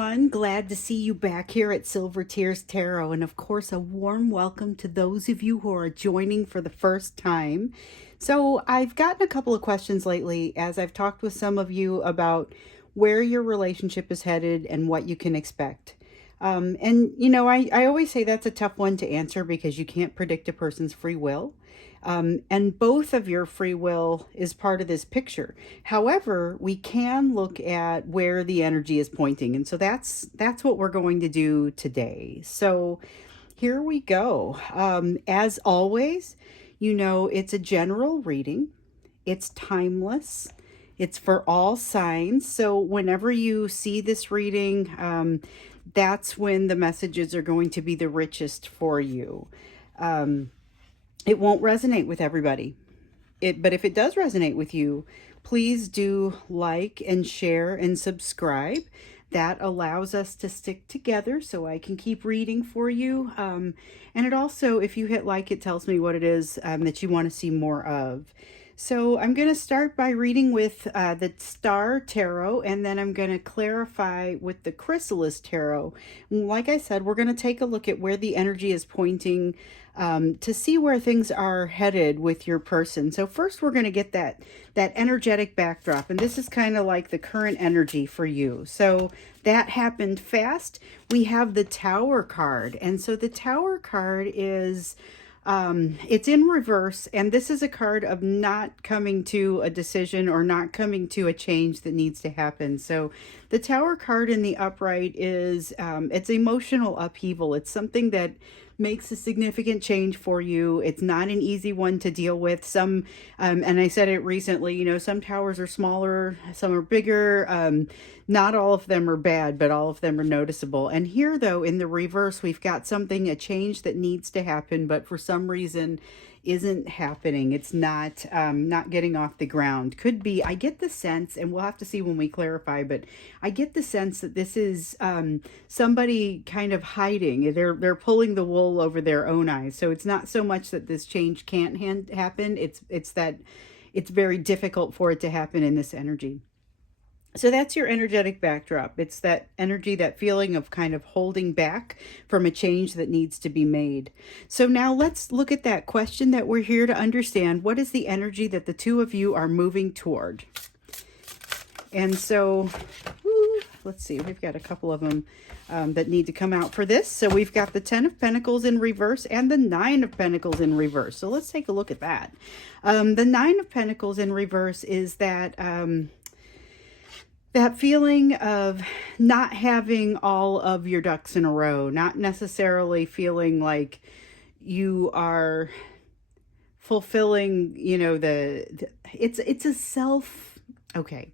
everyone. Glad to see you back here at Silver Tears Tarot. And of course, a warm welcome to those of you who are joining for the first time. So I've gotten a couple of questions lately as I've talked with some of you about where your relationship is headed and what you can expect. I always say that's a tough one to answer because you can't predict a person's free will. And both of your free will is part of this picture. However, we can look at where the energy is pointing. And so that's what we're going to do today. So here we go. As always, it's a general reading. It's timeless. It's for all signs. So whenever you see this reading, that's when the messages are going to be the richest for you. It won't resonate with everybody. But if it does resonate with you, please do like and share and subscribe. That allows us to stick together so I can keep reading for you. And it also, if you hit like, it tells me what it is that you want to see more of. So I'm going to start by reading with the Star Tarot, and then I'm going to clarify with the Chrysalis Tarot. Like I said, we're going to take a look at where the energy is pointing to see where things are headed with your person. So first we're going to get that energetic backdrop, and this is kind of like the current energy for you. So that happened fast. We have the Tower card, and so the Tower card is it's in reverse, and this is a card of not coming to a decision or not coming to a change that needs to happen. So the Tower card in the upright is it's emotional upheaval. It's something that makes a significant change for you. It's not an easy one to deal with. Some, and I said it recently, some towers are smaller, some are bigger. Not all of them are bad, but all of them are noticeable. And here, though, in the reverse, we've got a change that needs to happen, but for some reason isn't happening. It's not getting off the ground. Could be, I get the sense, and we'll have to see when we clarify, but I get the sense that this is somebody kind of hiding. They're pulling the wool over their own eyes. So it's not so much that this change can't happen. It's that it's very difficult for it to happen in this energy. So that's your energetic backdrop. It's that energy, that feeling of kind of holding back from a change that needs to be made. So now let's look at that question that we're here to understand. What is the energy that the two of you are moving toward? And so, let's see, we've got a couple of them that need to come out for this. So we've got the 10 of Pentacles in reverse and the 9 of Pentacles in reverse. So let's take a look at that. The 9 of Pentacles in reverse is that feeling of not having all of your ducks in a row, not necessarily feeling like you are fulfilling, it's a self, okay.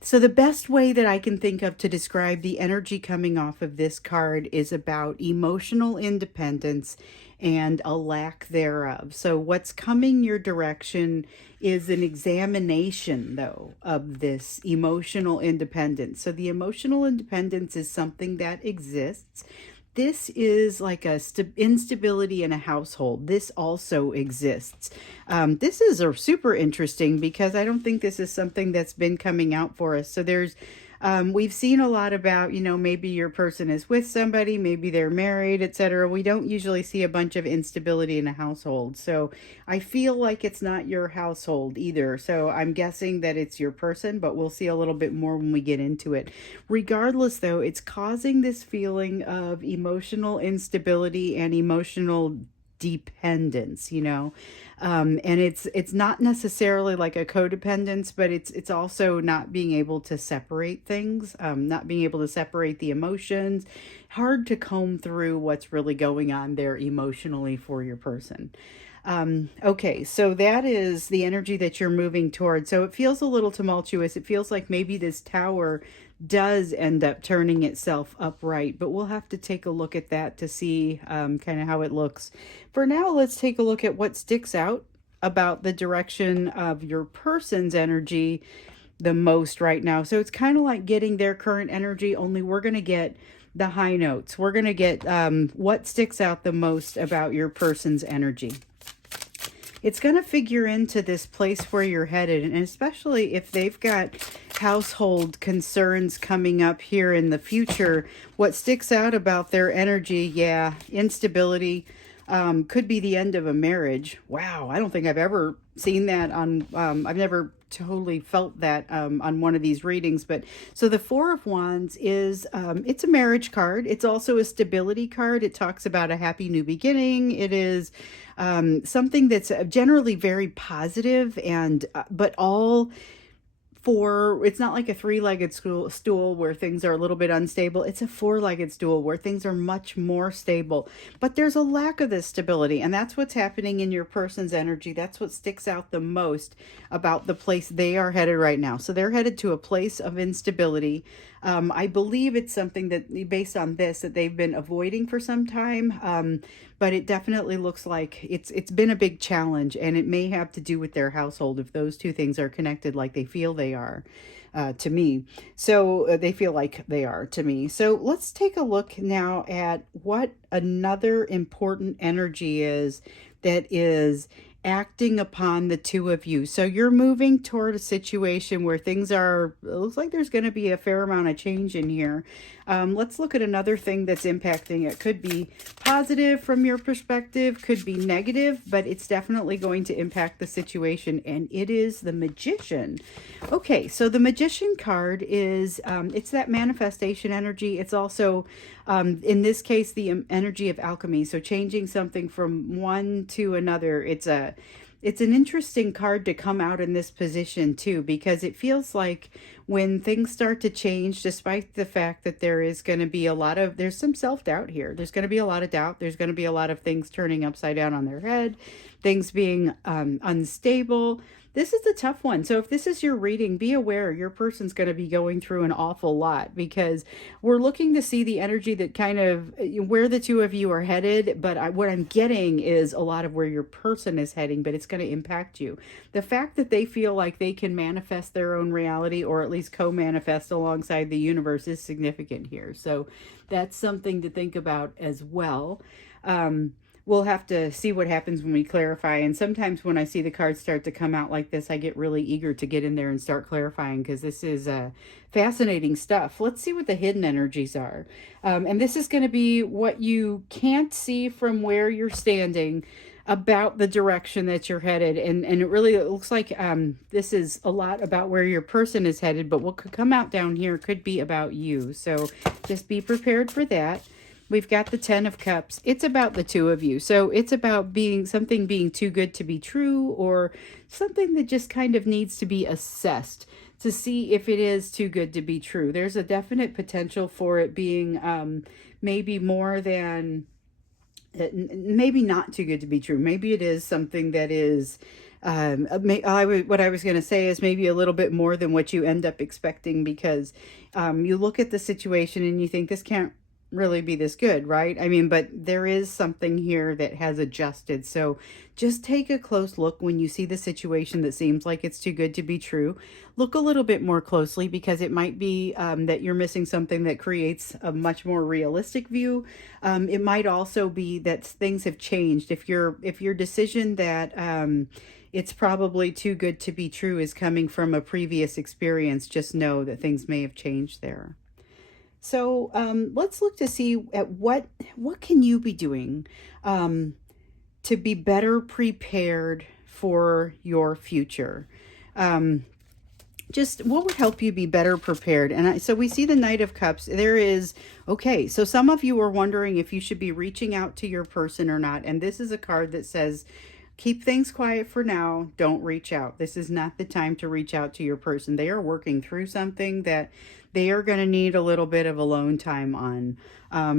So the best way that I can think of to describe the energy coming off of this card is about emotional independence and a lack thereof. So what's coming your direction is an examination, though, of this emotional independence. So the emotional independence is something that exists. This is like a instability in a household. This also exists. This is super interesting because I don't think this is something that's been coming out for us. So we've seen a lot about, maybe your person is with somebody, maybe they're married, etc. We don't usually see a bunch of instability in a household. So I feel like it's not your household either. So I'm guessing that it's your person, but we'll see a little bit more when we get into it. Regardless, though, it's causing this feeling of emotional instability and emotional dependence, and it's not necessarily like a codependence, but it's also not being able to separate things, not being able to separate the emotions. Hard to comb through what's really going on there emotionally for your person. Okay, so that is the energy that you're moving toward. So it feels a little tumultuous. It feels like maybe this tower does end up turning itself upright, but we'll have to take a look at that to see kind of how it looks. For now, let's take a look at what sticks out about the direction of your person's energy the most right now. So it's kind of like getting their current energy, only we're going to get the high notes. We're going to get what sticks out the most about your person's energy. It's going to figure into this place where you're headed, and especially if they've got household concerns coming up here in the future. What sticks out about their energy, yeah, instability, could be the end of a marriage. Wow, I don't think I've ever seen that on, I've never totally felt that on one of these readings. But so the Four of Wands is, it's a marriage card. It's also a stability card. It talks about a happy new beginning. It is something that's generally very positive and, but all four. It's not like a three-legged stool where things are a little bit unstable. It's a four-legged stool where things are much more stable, but there's a lack of this stability, and that's what's happening in your person's energy. That's what sticks out the most about the place they are headed right now. So they're headed to a place of instability. I believe it's something that, based on this, that they've been avoiding for some time. But it definitely looks like it's been a big challenge, and it may have to do with their household if those two things are connected like they feel they are, to me. So they feel like they are to me. So let's take a look now at what another important energy is that is acting upon the two of you. So you're moving toward a situation where things are, it looks like there's going to be a fair amount of change in here. Let's look at another thing that's impacting it. Could be positive from your perspective, could be negative, but it's definitely going to impact the situation, and it is the Magician. Okay, so the Magician card is, it's that manifestation energy. It's also, in this case, the energy of alchemy. So changing something from one to another. It's an interesting card to come out in this position too, because it feels like when things start to change, despite the fact that there is going to be there's some self-doubt here. There's going to be a lot of doubt. There's going to be a lot of things turning upside down on their head, things being unstable. This is the tough one. So if this is your reading, be aware your person's going to be going through an awful lot, because we're looking to see the energy that kind of where the two of you are headed. But what I'm getting is a lot of where your person is heading, but it's going to impact you. The fact that they feel like they can manifest their own reality, or at least co-manifest alongside the universe, is significant here. So that's something to think about as well. We'll have to see what happens when we clarify. And sometimes when I see the cards start to come out like this, I get really eager to get in there and start clarifying, because this is fascinating stuff. Let's see what the hidden energies are. And this is going to be what you can't see from where you're standing about the direction that you're headed. And it really looks like this is a lot about where your person is headed, but what could come out down here could be about you. So just be prepared for that. We've got the Ten of Cups. It's about the two of you. So it's about something being too good to be true, or something that just kind of needs to be assessed to see if it is too good to be true. There's a definite potential for it being maybe more than, maybe not too good to be true. Maybe it is something that is, what I was going to say is maybe a little bit more than what you end up expecting, because you look at the situation and you think this can't really be this good, right? I mean, but there is something here that has adjusted. So just take a close look when you see the situation that seems like it's too good to be true. Look a little bit more closely, because it might be that you're missing something that creates a much more realistic view. It might also be that things have changed. If your decision that it's probably too good to be true is coming from a previous experience, just know that things may have changed there. So let's look to see at what can you be doing to be better prepared for your future. Just what would help you be better prepared? And so we see the Knight of Cups. There is, okay, so some of you are wondering if you should be reaching out to your person or not. And this is a card that says, keep things quiet for now. Don't reach out. This is not the time to reach out to your person. They are working through something that they are going to need a little bit of alone time on.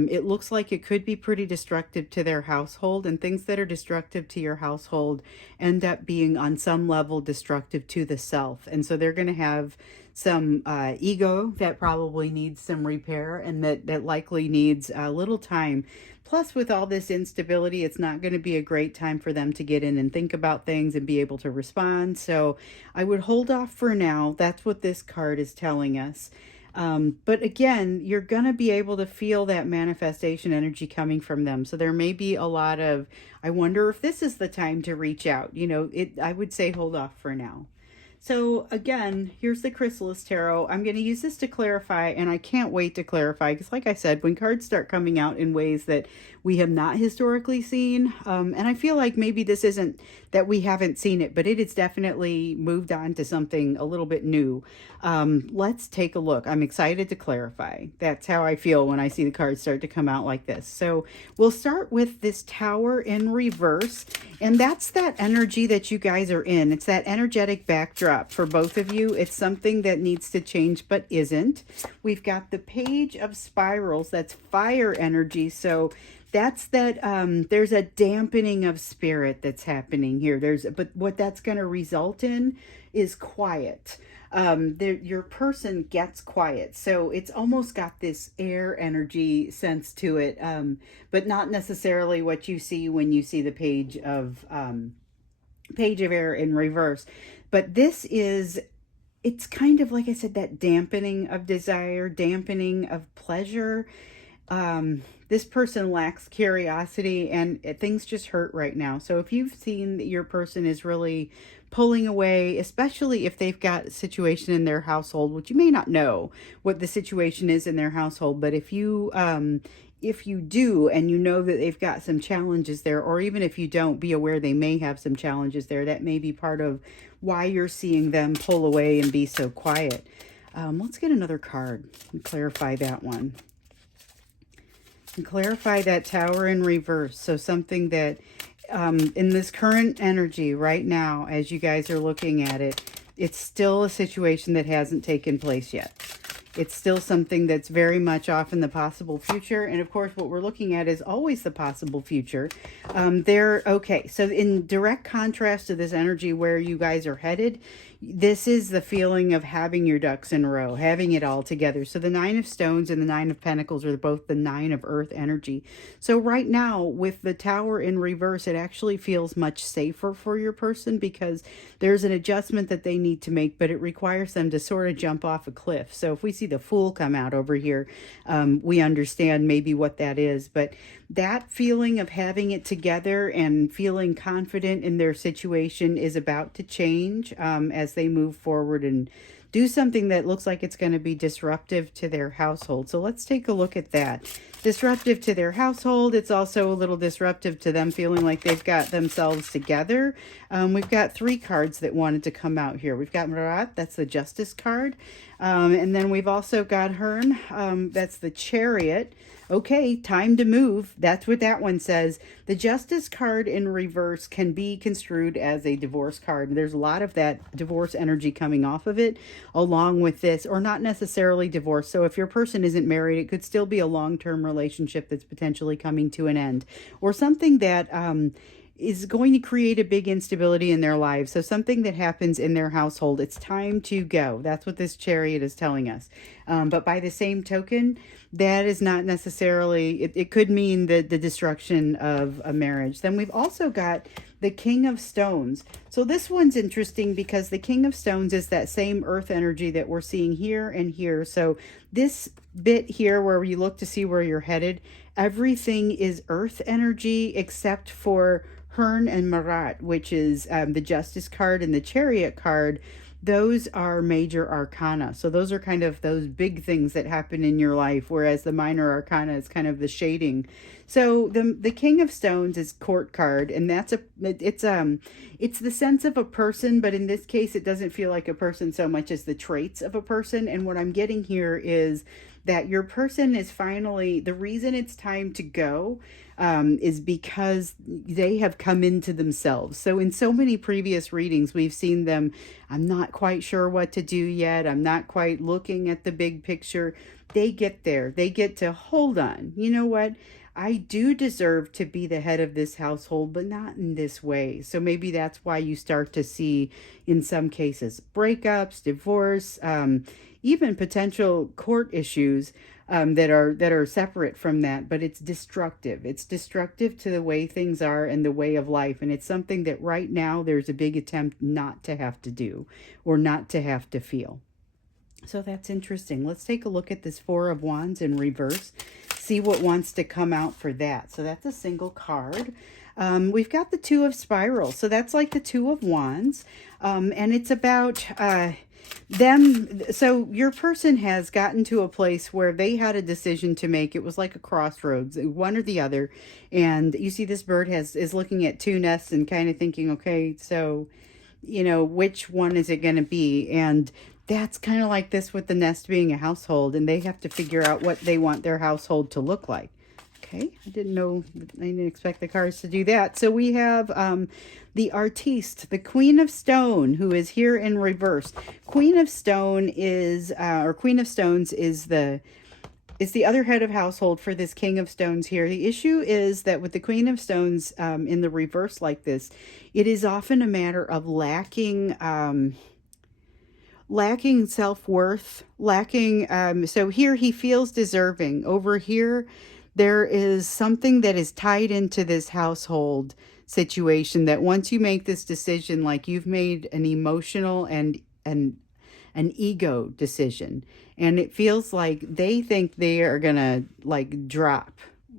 It looks like it could be pretty destructive to their household, and things that are destructive to your household end up being on some level destructive to the self. And so they're going to have some ego that probably needs some repair, and that likely needs a little time. Plus, with all this instability, it's not going to be a great time for them to get in and think about things and be able to respond. So I would hold off for now. That's what this card is telling us. But again, you're going to be able to feel that manifestation energy coming from them. So there may be a lot of, I wonder if this is the time to reach out. I would say hold off for now. So again, here's the Chrysalis Tarot. I'm going to use this to clarify, and I can't wait to clarify because, like I said, when cards start coming out in ways that we have not historically seen, and I feel like maybe this isn't that we haven't seen it, but it has definitely moved on to something a little bit new. Let's take a look. I'm excited to clarify. That's how I feel when I see the cards start to come out like this. So we'll start with this Tower in reverse, and that's that energy that you guys are in. It's that energetic backdrop for both of you. It's something that needs to change but isn't. We've got the Page of Spirals. That's fire energy. So that's that there's a dampening of spirit that's happening here. But what that's going to result in is quiet. Your person gets quiet, so it's almost got this air energy sense to it, but not necessarily what you see when you see the page of air in reverse. But this is, it's kind of like I said, that dampening of desire, dampening of pleasure. This person lacks curiosity, and things just hurt right now. So if you've seen that your person is really pulling away, especially if they've got a situation in their household, which you may not know what the situation is in their household, but if you do and you know that they've got some challenges there, or even if you don't, be aware they may have some challenges there. That may be part of why you're seeing them pull away and be so quiet. Let's get another card and clarify that one. And clarify that Tower in reverse. So something that in this current energy right now, as you guys are looking at it, it's still a situation that hasn't taken place yet. It's still something that's very much off in the possible future. And of course, what we're looking at is always the possible future. Okay. So in direct contrast to this energy where you guys are headed, this is the feeling of having your ducks in a row, having it all together. So the Nine of Stones and the Nine of Pentacles are both the Nine of Earth energy. So right now with the Tower in reverse, it actually feels much safer for your person because there's an adjustment that they need to make, but it requires them to sort of jump off a cliff. So if we see the Fool come out over here, we understand maybe what that is. But that feeling of having it together and feeling confident in their situation is about to change as they move forward and do something that looks like it's going to be disruptive to their household. So let's take a look at that. Disruptive to their household. It's also a little disruptive to them feeling like they've got themselves together. We've got three cards that wanted to come out here. We've got Marat, that's the Justice card. And then we've also got Hearn, that's the Chariot. Okay, time to move. That's what that one says. The Justice card in reverse can be construed as a divorce card. There's a lot of that divorce energy coming off of it along with this, or not necessarily divorce. So if your person isn't married, it could still be a long-term relationship that's potentially coming to an end, or something that is going to create a big instability in their lives. So something that happens in their household, it's time to go. That's what this Chariot is telling us. But by the same token, that is not necessarily, it could mean the destruction of a marriage. Then we've also got the King of Stones. So this one's interesting because the King of Stones is that same earth energy that we're seeing here and here. So this bit here where you look to see where you're headed, everything is earth energy except for Hearn and Marat, which is the Justice card and the Chariot card. Those are major arcana. So those are kind of those big things that happen in your life, whereas the minor arcana is kind of the shading. So the King of Stones is court card, and it's the sense of a person, but in this case it doesn't feel like a person so much as the traits of a person. And what I'm getting here is that your person is finally, the reason it's time to go is because they have come into themselves. So in so many previous readings, we've seen them, I'm not quite sure what to do yet. I'm not quite looking at the big picture. They get there. They get to, hold on. You know what? I do deserve to be the head of this household, but not in this way. So maybe that's why you start to see, in some cases, breakups, divorce, even potential court issues that are separate from that. But it's destructive. It's destructive to the way things are and the way of life. And it's something that right now there's a big attempt not to have to do or not to have to feel. So that's interesting. Let's take a look at this Four of Wands in reverse. See what wants to come out for that. So that's a single card. We've got the Two of Spirals. So that's like the Two of Wands. And it's about them. So your person has gotten to a place where they had a decision to make. It was like a crossroads, one or the other. And you see this bird is looking at two nests and kind of thinking, okay, so, which one is it going to be? And that's kind of like this with the nest being a household, and they have to figure out what they want their household to look like. Okay, I didn't expect the cards to do that. So we have the artiste, the Queen of Stone, who is here in reverse. Queen of Stone is, or Queen of Stones is the other head of household for this King of Stones here. The issue is that with the Queen of Stones in the reverse like this, it is often a matter of lacking self-worth, so here he feels deserving. Over here, there is something that is tied into this household situation that once you make this decision, like you've made an emotional and an ego decision, and it feels like they think they are gonna like drop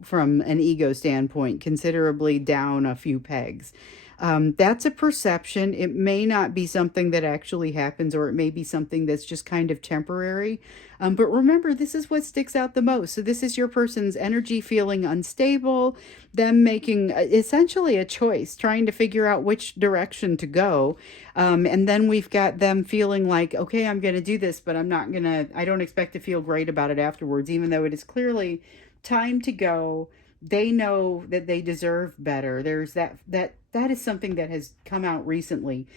from an ego standpoint considerably down a few pegs. That's a perception. It may not be something that actually happens, or it may be something that's just kind of temporary. But remember, this is what sticks out the most. So this is your person's energy feeling unstable, them making essentially a choice, trying to figure out which direction to go. And then we've got them feeling like, okay, I'm going to do this, but I don't expect to feel great about it afterwards, even though it is clearly time to go. They know that they deserve better. There's that is something that has come out recently.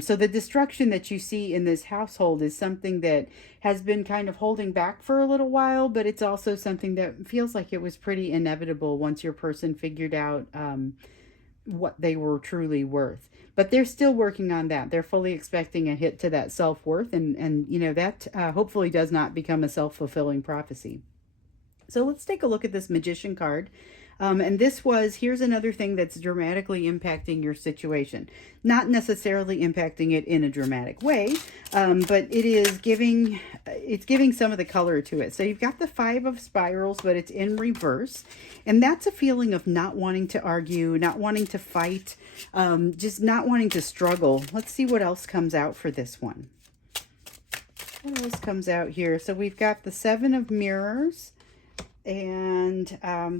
So the destruction that you see in this household is something that has been kind of holding back for a little while, but it's also something that feels like it was pretty inevitable once your person figured out what they were truly worth. But they're still working on that. They're fully expecting a hit to that self-worth, and that hopefully does not become a self-fulfilling prophecy. So let's take a look at this Magician card. And here's another thing that's dramatically impacting your situation. Not necessarily impacting it in a dramatic way, but it's giving some of the color to it. So you've got the Five of Spirals, but it's in reverse. And that's a feeling of not wanting to argue, not wanting to fight, just not wanting to struggle. Let's see what else comes out for this one. What else comes out here? So we've got the Seven of Mirrors and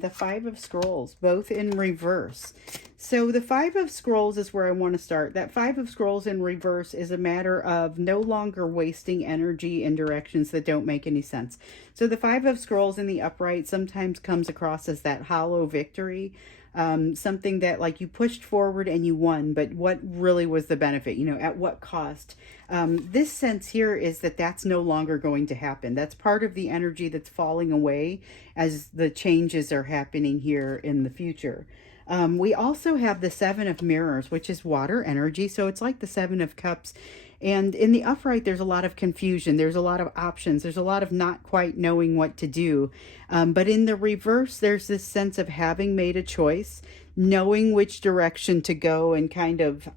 the Five of Scrolls, both in reverse. So the Five of Scrolls is where I want to start. That Five of Scrolls in reverse is a matter of no longer wasting energy in directions that don't make any sense. So the Five of Scrolls in the upright sometimes comes across as that hollow victory. Something that like you pushed forward and you won, but what really was the benefit? At what cost? This sense here is that that's no longer going to happen. That's part of the energy that's falling away as the changes are happening here in the future. We also have the Seven of Mirrors, which is water energy. So it's like the Seven of Cups. And in the upright, there's a lot of confusion. There's a lot of options. There's a lot of not quite knowing what to do. But in the reverse, there's this sense of having made a choice, knowing which direction to go, and kind of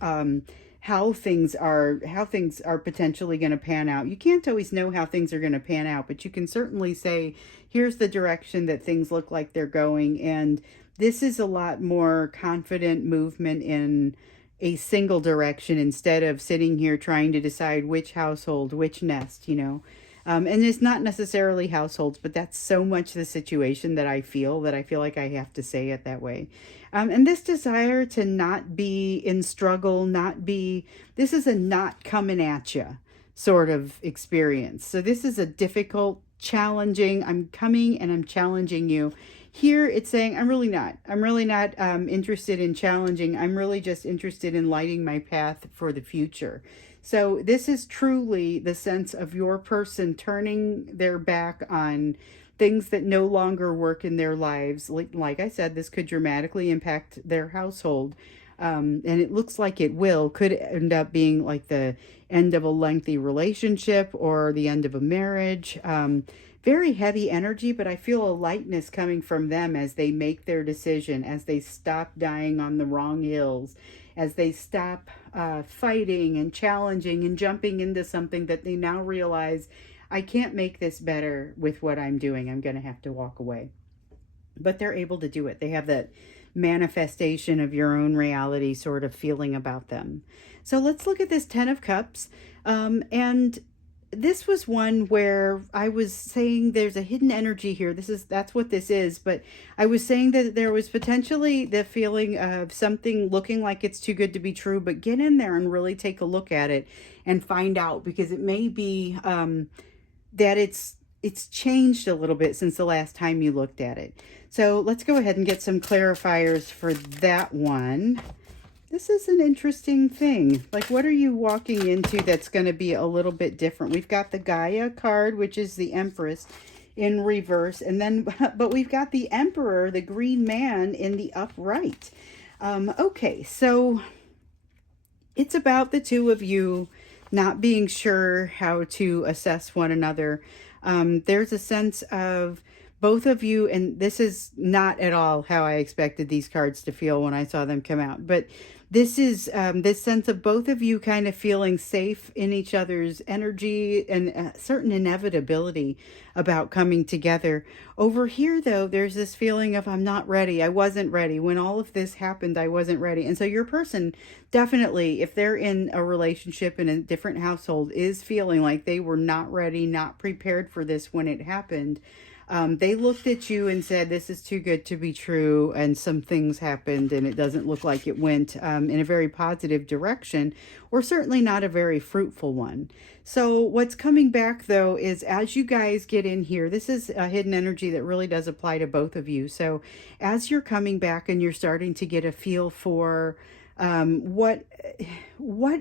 how things are potentially going to pan out. You can't always know how things are going to pan out, but you can certainly say, here's the direction that things look like they're going. And this is a lot more confident movement in a single direction instead of sitting here trying to decide which household, which nest, and it's not necessarily households, but that's so much the situation that I feel like I have to say it that way. And this desire to not be in struggle, this is a not coming at you sort of experience. So this is a difficult, challenging, I'm coming and I'm challenging you. Here it's saying, I'm really not interested in challenging. I'm really just interested in lighting my path for the future. So this is truly the sense of your person turning their back on things that no longer work in their lives. Like I said, this could dramatically impact their household. And it looks like could end up being like the end of a lengthy relationship or the end of a marriage. Very heavy energy, but I feel a lightness coming from them as they make their decision, as they stop dying on the wrong hills, as they stop fighting and challenging and jumping into something that they now realize, I can't make this better with what I'm doing. I'm going to have to walk away. But they're able to do it. They have that manifestation of your own reality sort of feeling about them. So let's look at this Ten of Cups. And this was one where I was saying there's a hidden energy here. That's what this is, but I was saying that there was potentially the feeling of something looking like it's too good to be true, but get in there and really take a look at it and find out, because it may be that it's changed a little bit since the last time you looked at it. So let's go ahead and get some clarifiers for that one. This is an interesting thing. Like, what are you walking into that's going to be a little bit different? We've got the Gaia card, which is the Empress in reverse. And then, but we've got the Emperor, the green man, in the upright. Okay, so it's about the two of you not being sure how to assess one another. There's a sense of both of you, and this is not at all how I expected these cards to feel when I saw them come out, but this is this sense of both of you kind of feeling safe in each other's energy and a certain inevitability about coming together. Over here, though, there's this feeling of I'm not ready. I wasn't ready. When all of this happened, I wasn't ready. And so your person definitely, if they're in a relationship in a different household, is feeling like they were not ready, not prepared for this when it happened. They looked at you and said, this is too good to be true, and some things happened, and it doesn't look like it went in a very positive direction, or certainly not a very fruitful one. So what's coming back, though, is as you guys get in here, this is a hidden energy that really does apply to both of you. So as you're coming back and you're starting to get a feel for what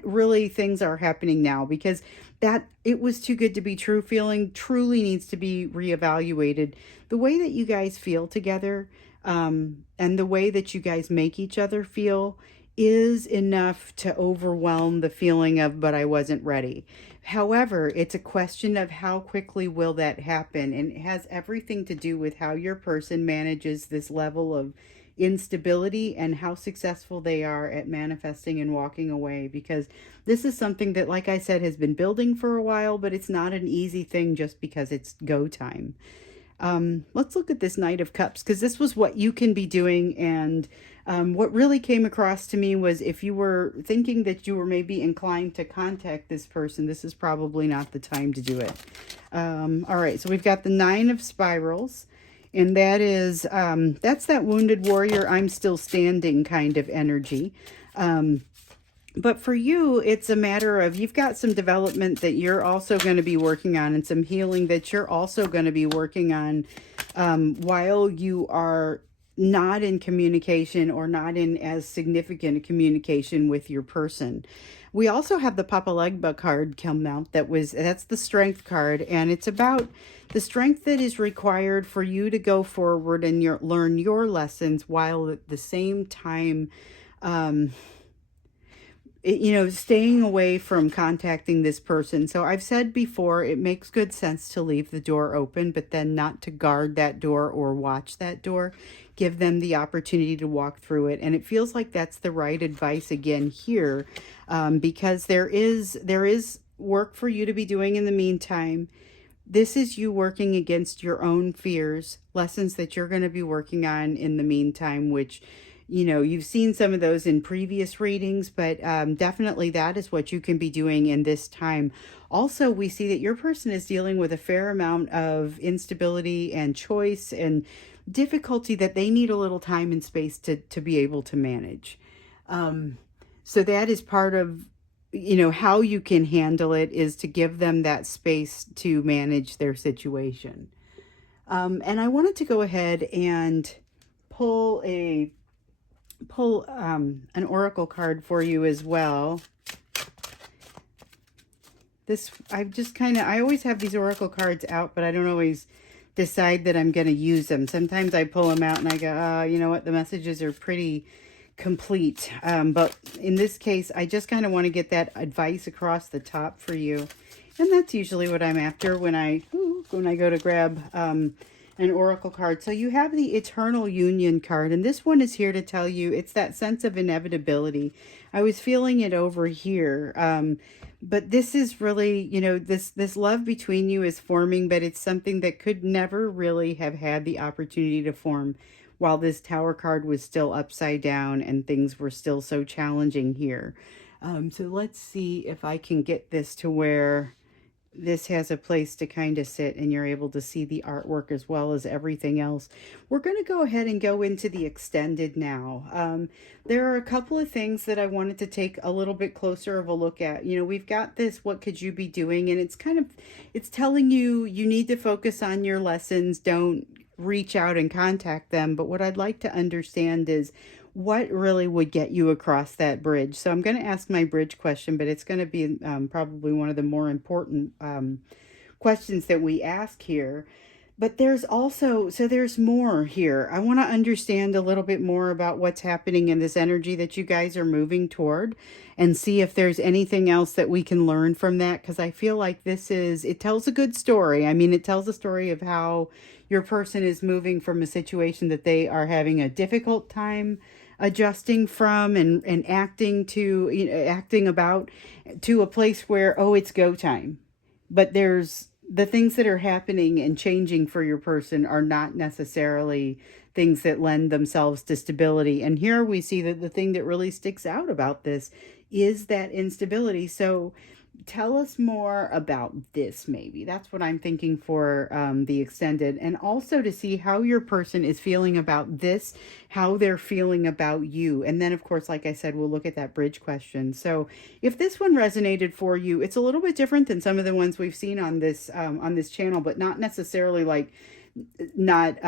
really things are happening now, because that it was too good to be true feeling truly needs to be reevaluated. The way that you guys feel together, and the way that you guys make each other feel is enough to overwhelm the feeling of, but I wasn't ready. However, it's a question of how quickly will that happen, and it has everything to do with how your person manages this level of instability and how successful they are at manifesting and walking away, because this is something that, like I said, has been building for a while, but it's not an easy thing just because it's go time. Let's look at this Knight of Cups, because this was what you can be doing. And what really came across to me was, if you were thinking that you were maybe inclined to contact this person, this is probably not the time to do it. All right, so we've got the Nine of Spirals. And that is, that's that wounded warrior, I'm still standing kind of energy. But for you, it's a matter of, you've got some development that you're also going to be working on, and some healing that you're also going to be working on while you are not in communication, or not in as significant a communication with your person. We also have the Papa Legba card come out. That's the Strength card, and it's about the strength that is required for you to go forward and learn your lessons, while at the same time staying away from contacting this person. So I've said before, it makes good sense to leave the door open, but then not to guard that door or watch that door. Give them the opportunity to walk through it. And it feels like that's the right advice again here, because there is work for you to be doing in the meantime. This is you working against your own fears, lessons that you're going to be working on in the meantime, which, you've seen some of those in previous readings, but definitely that is what you can be doing in this time. Also, we see that your person is dealing with a fair amount of instability and choice and difficulty that they need a little time and space to be able to manage. So that is part of, how you can handle it, is to give them that space to manage their situation. And I wanted to go ahead and pull an oracle card for you as well. I always have these oracle cards out, but I don't always decide that I'm going to use them. Sometimes I pull them out and I go, you know what, the messages are pretty complete. But in this case, I just kind of want to get that advice across the top for you. And that's usually what I'm after when I go to grab an oracle card. So you have the Eternal Union card, and this one is here to tell you it's that sense of inevitability. I was feeling it over here. But this is really, this love between you is forming, but it's something that could never really have had the opportunity to form while this Tower card was still upside down and things were still so challenging here. So let's see if I can get this to where this has a place to kind of sit and you're able to see the artwork as well as everything else. We're going to go ahead and go into the extended now. There are a couple of things that I wanted to take a little bit closer of a look at. You know, we've got this, what could you be doing? And it's kind of, it's telling you, you need to focus on your lessons. Don't reach out and contact them. But what I'd like to understand is what really would get you across that bridge. So I'm going to ask my bridge question, but it's going to be probably one of the more important questions that we ask here. But there's also, so there's more here. I want to understand a little bit more about what's happening in this energy that you guys are moving toward and see if there's anything else that we can learn from that. Because I feel like this is, it tells a good story. I mean, it tells a story of how your person is moving from a situation that they are having a difficult time adjusting from and acting to, you know, acting about, to a place where, oh, it's go time. But there's the things that are happening and changing for your person are not necessarily things that lend themselves to stability. And here we see that the thing that really sticks out about this is that instability. So tell us more about this, maybe. That's what I'm thinking for the extended. And also to see how your person is feeling about this, how they're feeling about you. And then, of course, like I said, we'll look at that bridge question. So if this one resonated for you, it's a little bit different than some of the ones we've seen on this channel, but not necessarily like not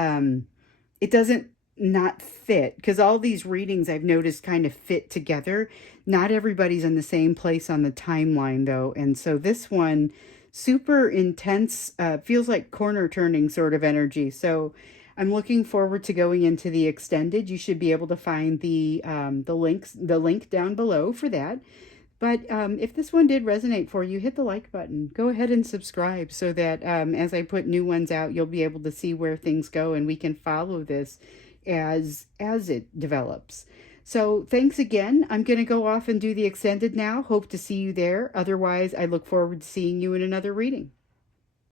it doesn't not fit, because all these readings I've noticed kind of fit together. Not everybody's in the same place on the timeline though. And so this one, super intense, feels like corner turning sort of energy. So I'm looking forward to going into the extended. You should be able to find the link down below for that. But if this one did resonate for you, hit the like button. Go ahead and subscribe so that as I put new ones out, you'll be able to see where things go and we can follow this as it develops. So thanks again. I'm going to go off and do the extended now. Hope to see you there. Otherwise, I look forward to seeing you in another reading.